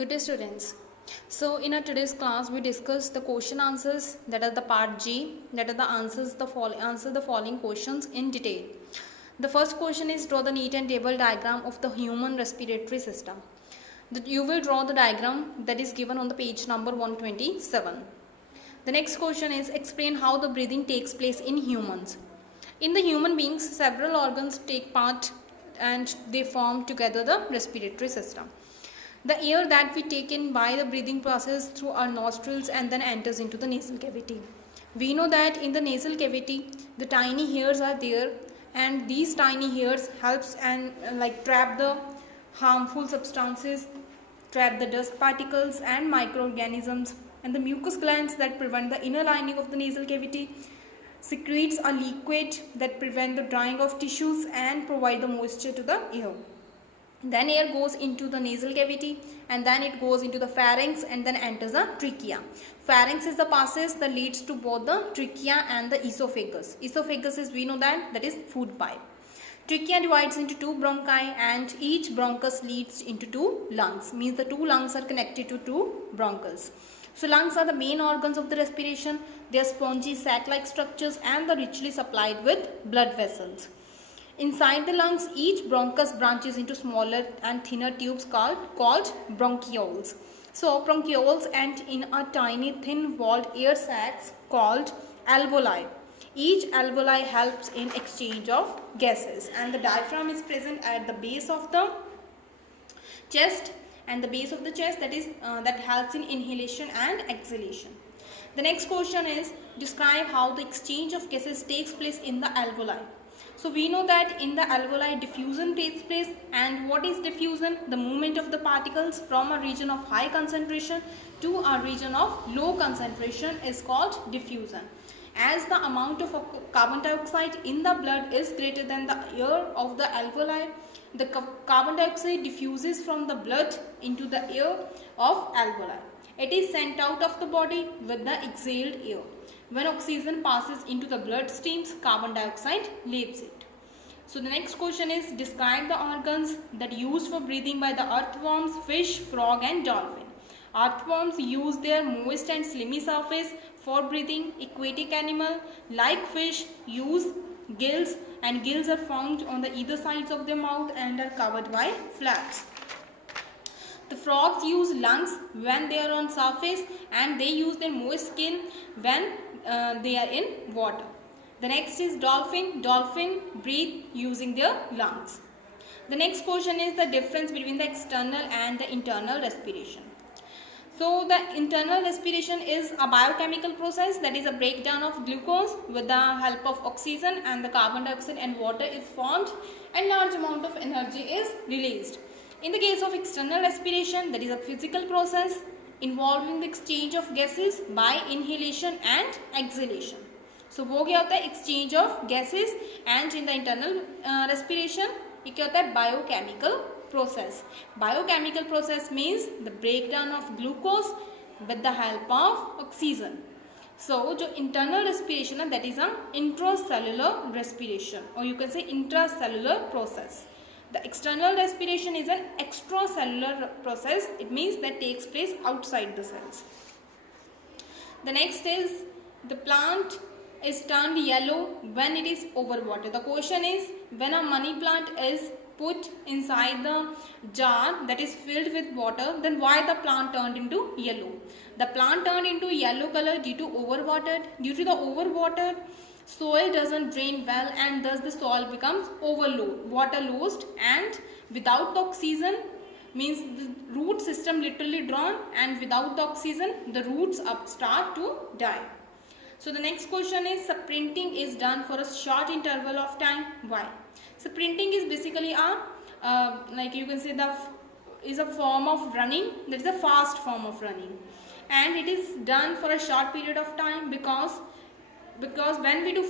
Good day students. So in our today's class we discuss the question answers, that are the part G, that are the answer the following questions in detail. The first question is draw the neat and table diagram of the human respiratory system. You will draw the diagram that is given on the page number 127. The next question is explain how the breathing takes place in humans. In the human beings, several organs take part and they form together the respiratory system. The air that we take in by the breathing process through our nostrils and then enters into the nasal cavity. We know that in the nasal cavity, the tiny hairs are there, and these tiny hairs helps and trap the harmful substances, trap the dust particles and microorganisms, and the mucus glands that prevent the inner lining of the nasal cavity secretes a liquid that prevent the drying of tissues and provide the moisture to the air. Then air goes into the nasal cavity and then it goes into the pharynx and then enters the trachea. Pharynx is the passage that leads to both the trachea and the esophagus. Esophagus is, we know that is food pipe. Trachea divides into two bronchi and each bronchus leads into two lungs. Means the two lungs are connected to two bronchus. So lungs are the main organs of the respiration. They are spongy sac-like structures and are richly supplied with blood vessels. Inside the lungs, each bronchus branches into smaller and thinner tubes called bronchioles. So bronchioles end in a tiny thin-walled air sacs called alveoli. Each alveoli helps in exchange of gases, and the diaphragm is present at the base of the chest, and the base of the chest that helps in inhalation and exhalation. The next question is describe how the exchange of gases takes place in the alveoli. So we know that in the alveoli diffusion takes place, and what is diffusion? The movement of the particles from a region of high concentration to a region of low concentration is called diffusion. As the amount of carbon dioxide in the blood is greater than the air of the alveoli, the carbon dioxide diffuses from the blood into the air of alveoli. It is sent out of the body with the exhaled air. When oxygen passes into the blood streams, carbon dioxide leaves it. So the next question is describe the organs that are used for breathing by the earthworms, fish, frog and dolphin. Earthworms use their moist and slimy surface for breathing. Aquatic animal like fish use gills, and gills are found on the either sides of their mouth and are covered by flaps. The frogs use lungs when they are on surface, and they use their moist skin when they are in water. The next is dolphin. Dolphin breathe using their lungs. The next question is the difference between the external and the internal respiration. So the internal respiration is a biochemical process, that is a breakdown of glucose with the help of oxygen, and the carbon dioxide and water is formed and large amount of energy is released. In the case of external respiration, that is a physical process involving the exchange of gases by inhalation and exhalation. So वो क्या होता है? Exchange of gases. And in the internal respiration ये क्या होता है? Biochemical process. Biochemical process means the breakdown of glucose with the help of oxygen. So जो internal respiration है, that is a intracellular respiration, or you can say intracellular process. The external respiration is an extracellular process. It means that takes place outside the cells. The next is the plant is turned yellow when it is overwatered. The question is when a money plant is put inside the jar that is filled with water, then why the plant turned into yellow? The plant turned into yellow color due to overwatered. Due to the overwatered, soil doesn't drain well, and thus the soil becomes water lost, and without the oxygen means the root system literally drawn, and without the oxygen the roots start to die. So the next question is sprinting is done for a short interval of time. Why? Sprinting is basically you can say is a form of running, that is a fast form of running, and it is done for a short period of time because when we do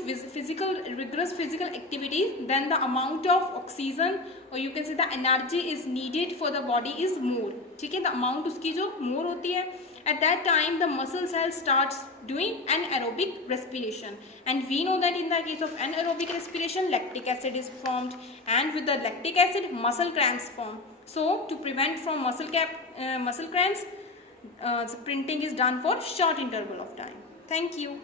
rigorous physical activity, then the amount of oxygen, or you can say the energy is needed for the body is more. ठीक है, the amount उसकी जो more होती है, at that time the muscle cell starts doing anaerobic respiration, and we know that in the case of anaerobic respiration lactic acid is formed, and with the lactic acid muscle cramps form. So to prevent from muscle cramps, printing is done for short interval of time. Thank you.